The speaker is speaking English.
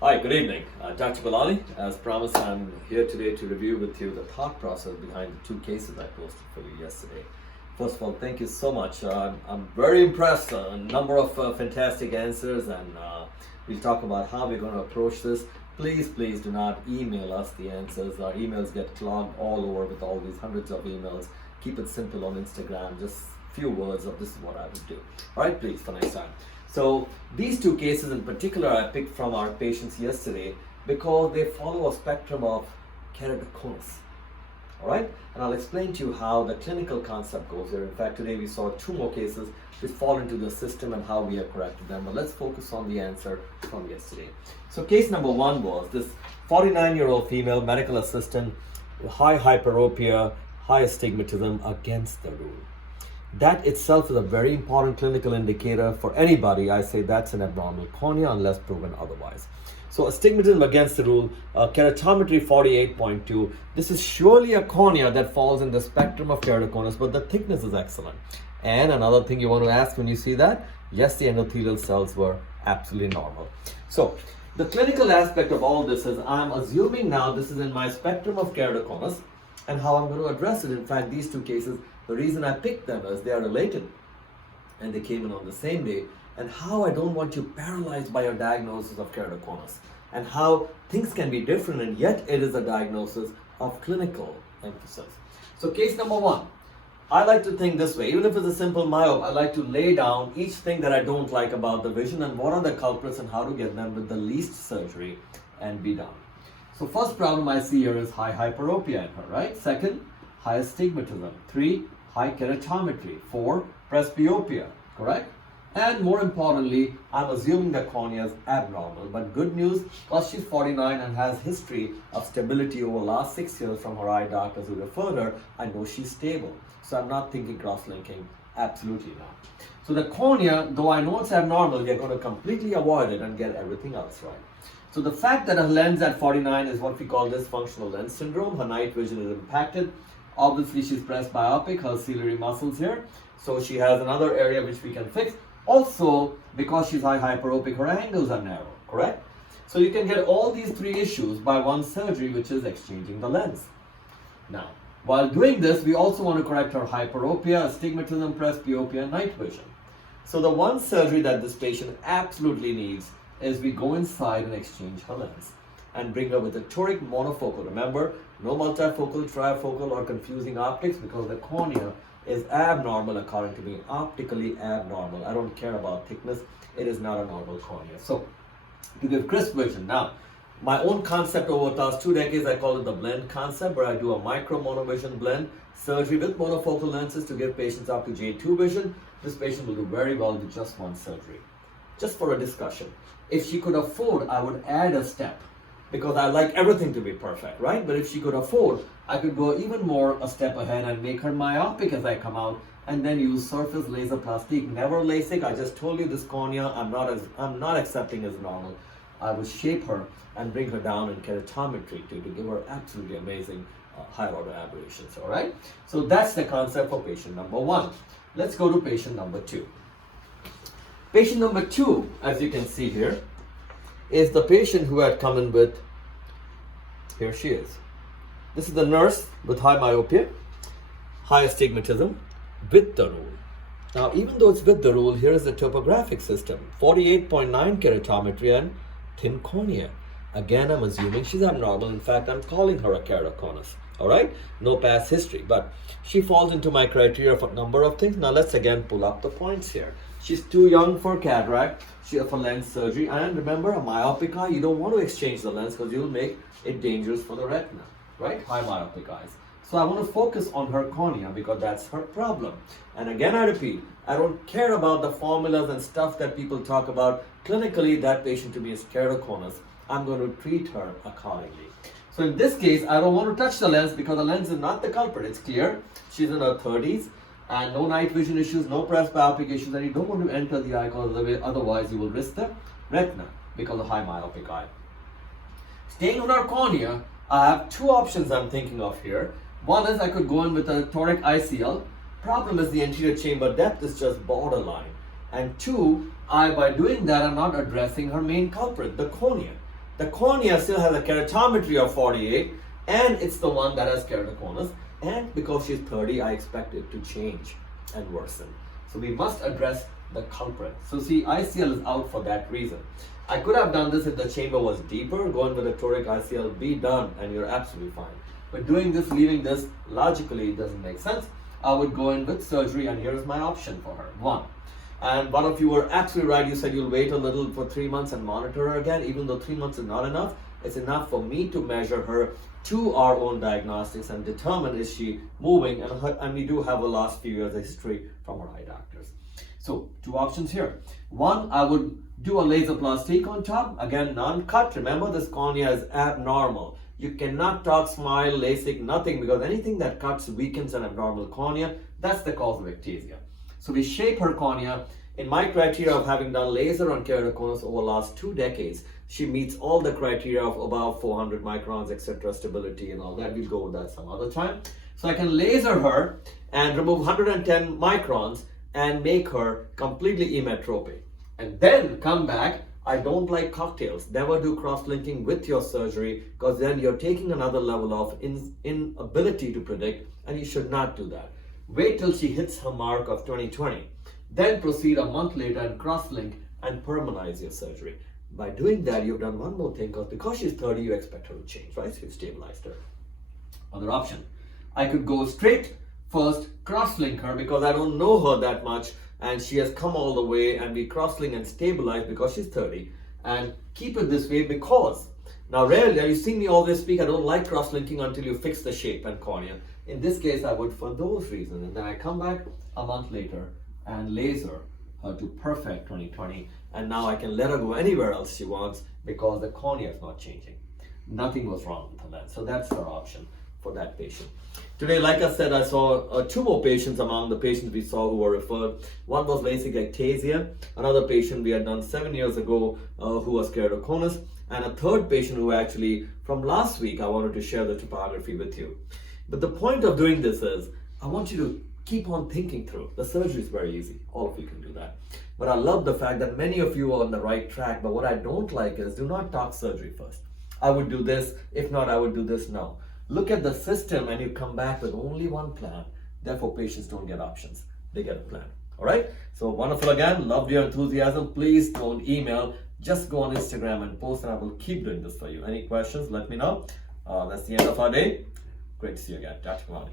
Hi, good evening. Dr. Gulani. As promised, I'm here today to review with you the thought process behind the two cases I posted for you yesterday. First of all, thank you so much. I'm very impressed. A number of fantastic answers, and we'll talk about how we're going to approach this. Please do not email us the answers. Our emails get clogged all over with all these hundreds of emails. Keep it simple on Instagram. Just few words of this is what I would do. All right, please, for next time. So these two cases in particular I picked from our patients yesterday because they follow a spectrum of keratoconus. All right, and I'll explain to you how the clinical concept goes here. In fact, today we saw two more cases which fall into the system and how we have corrected them. But let's focus on the answer from yesterday. So case number one was this 49-year-old female medical assistant with high hyperopia, high astigmatism against the rule. That itself is a very important clinical indicator for anybody. I say that's an abnormal cornea unless proven otherwise. So astigmatism against the rule, keratometry 48.2. This is surely a cornea that falls in the spectrum of keratoconus, but the thickness is excellent. And another thing you want to ask when you see that, yes, the endothelial cells were absolutely normal. So the clinical aspect of all this is I'm assuming now this is in my spectrum of keratoconus and how I'm going to address it. In fact, these two cases, the reason I picked them is they are related and they came in on the same day, and how I don't want you paralyzed by your diagnosis of keratoconus and how things can be different and yet it is a diagnosis of clinical emphasis. So case number one, I like to think this way, even if it's a simple myope, I like to lay down each thing that I don't like about the vision and what are the culprits and how to get them with the least surgery and be done. So first problem I see here is high hyperopia in her, right? Second, high astigmatism. 3, high keratometry. 4, presbyopia, correct? And more importantly, I'm assuming the cornea is abnormal. But good news, because she's 49 and has history of stability over the last 6 years from her eye doctors who referred her, I know she's stable. So I'm not thinking cross-linking, absolutely not. So the cornea, though I know it's abnormal, we are going to completely avoid it and get everything else right. So the fact that her lens at 49 is what we call dysfunctional lens syndrome, her night vision is impacted. Obviously she's presbyopic, her ciliary muscles here. So she has another area which we can fix. Also, because she's high hyperopic, her angles are narrow, correct? So you can get all these three issues by one surgery, which is exchanging the lens. Now, while doing this, we also want to correct her hyperopia, astigmatism, presbyopia, and night vision. So the one surgery that this patient absolutely needs is we go inside and exchange her lens and bring her with a toric monofocal. Remember, no multifocal, trifocal, or confusing optics because the cornea is abnormal according to me, optically abnormal. I don't care about thickness. It is not a normal cornea. So to give crisp vision. Now, my own concept over the last 2 decades, I call it the blend concept, where I do a micro monovision blend surgery with monofocal lenses to give patients up to J2 vision. This patient will do very well with just one surgery. Just for a discussion, if she could afford, I would add a step because I like everything to be perfect, right? But if she could afford, I could go even more a step ahead and make her myopic as I come out and then use surface laser plastique, never LASIK. I just told you this cornea, I'm not accepting as normal. I will shape her and bring her down in keratometry to give her absolutely amazing higher order aberrations, all right? So that's the concept for patient number one. Let's go to patient number two. Patient number two, as you can see here, is the patient who had come in with, here she is. This is the nurse with high myopia, high astigmatism, with the rule. Now, even though it's with the rule, here is the topographic system, 48.9 keratometry and thin cornea. Again, I'm assuming she's abnormal. In fact, I'm calling her a keratoconus. All right, no past history, but she falls into my criteria for a number of things. Now, let's again pull up the points here. She's too young for cataract, for lens surgery, and remember, a myopic eye, you don't want to exchange the lens because you'll make it dangerous for the retina, right? High myopic eyes. So I want to focus on her cornea because that's her problem. And again, I repeat, I don't care about the formulas and stuff that people talk about. Clinically, that patient to me is keratoconus. I'm going to treat her accordingly. So in this case, I don't want to touch the lens because the lens is not the culprit. It's clear. She's in her 30s and no night vision issues, no presbyopic issues, and you don't want to enter the eye because otherwise you will risk the retina because of high myopic eye. Staying on our cornea, I have two options I'm thinking of here. One is I could go in with a toric ICL. Problem is the anterior chamber depth is just borderline. And two, by doing that, I'm not addressing her main culprit, the cornea. The cornea still has a keratometry of 48, and it's the one that has keratoconus. And because she's 30, I expect it to change and worsen. So we must address the culprit. So see, ICL is out for that reason. I could have done this if the chamber was deeper, going with a toric ICL, be done, and you're absolutely fine. But doing this, leaving this, logically doesn't make sense. I would go in with surgery, and here's my option for her. One. And one of you were absolutely right. You said you'll wait a little for 3 months and monitor her again. Even though 3 months is not enough, it's enough for me to measure her to our own diagnostics and determine is she moving. And we do have a last few years of history from our eye doctors. So 2 options here. One, I would do a laser plastic on top. Again, non-cut. Remember, this cornea is abnormal. You cannot talk, smile, LASIK, nothing, because anything that cuts weakens an abnormal cornea. That's the cause of ectasia. So we shape her cornea. In my criteria of having done laser on keratoconus over the last 2 decades, she meets all the criteria of about 400 microns, etc., stability and all that. We'll go with that some other time. So I can laser her and remove 110 microns and make her completely emmetropic. And then come back. I don't like cocktails. Never do cross-linking with your surgery, because then you're taking another level of inability to predict, and you should not do that. Wait till she hits her mark of 2020. Then proceed a month later and cross-link and permanize your surgery. By doing that, you've done one more thing, because she's 30, you expect her to change, right? So you've stabilized her. Other option. I could go straight first, cross-link her, because I don't know her that much, and she has come all the way, and we cross-link and stabilize because she's 30, and keep it this way because, now rarely, you see me always speak, I don't like cross-linking until you fix the shape and cornea. In this case, I would for those reasons, and then I come back a month later and laser her to perfect 2020, and now I can let her go anywhere else she wants because the cornea is not changing. Nothing was wrong with her lens. So that's our option for that patient. Today, like I said, I saw 2 more patients among the patients we saw who were referred. One was LASIK ectasia, another patient we had done 7 years ago who was keratoconus, and a third patient who actually, from last week, I wanted to share the topography with you. But the point of doing this is, I want you to keep on thinking through. The surgery is very easy. All of you can do that. But I love the fact that many of you are on the right track. But what I don't like is, do not talk surgery first. I would do this. If not, I would do this. No. Look at the system and you come back with only one plan. Therefore, patients don't get options. They get a plan. All right? So wonderful again. Loved your enthusiasm. Please don't email. Just go on Instagram and post, and I will keep doing this for you. Any questions, let me know. That's the end of our day. Great to see you again. Dr. Gulani.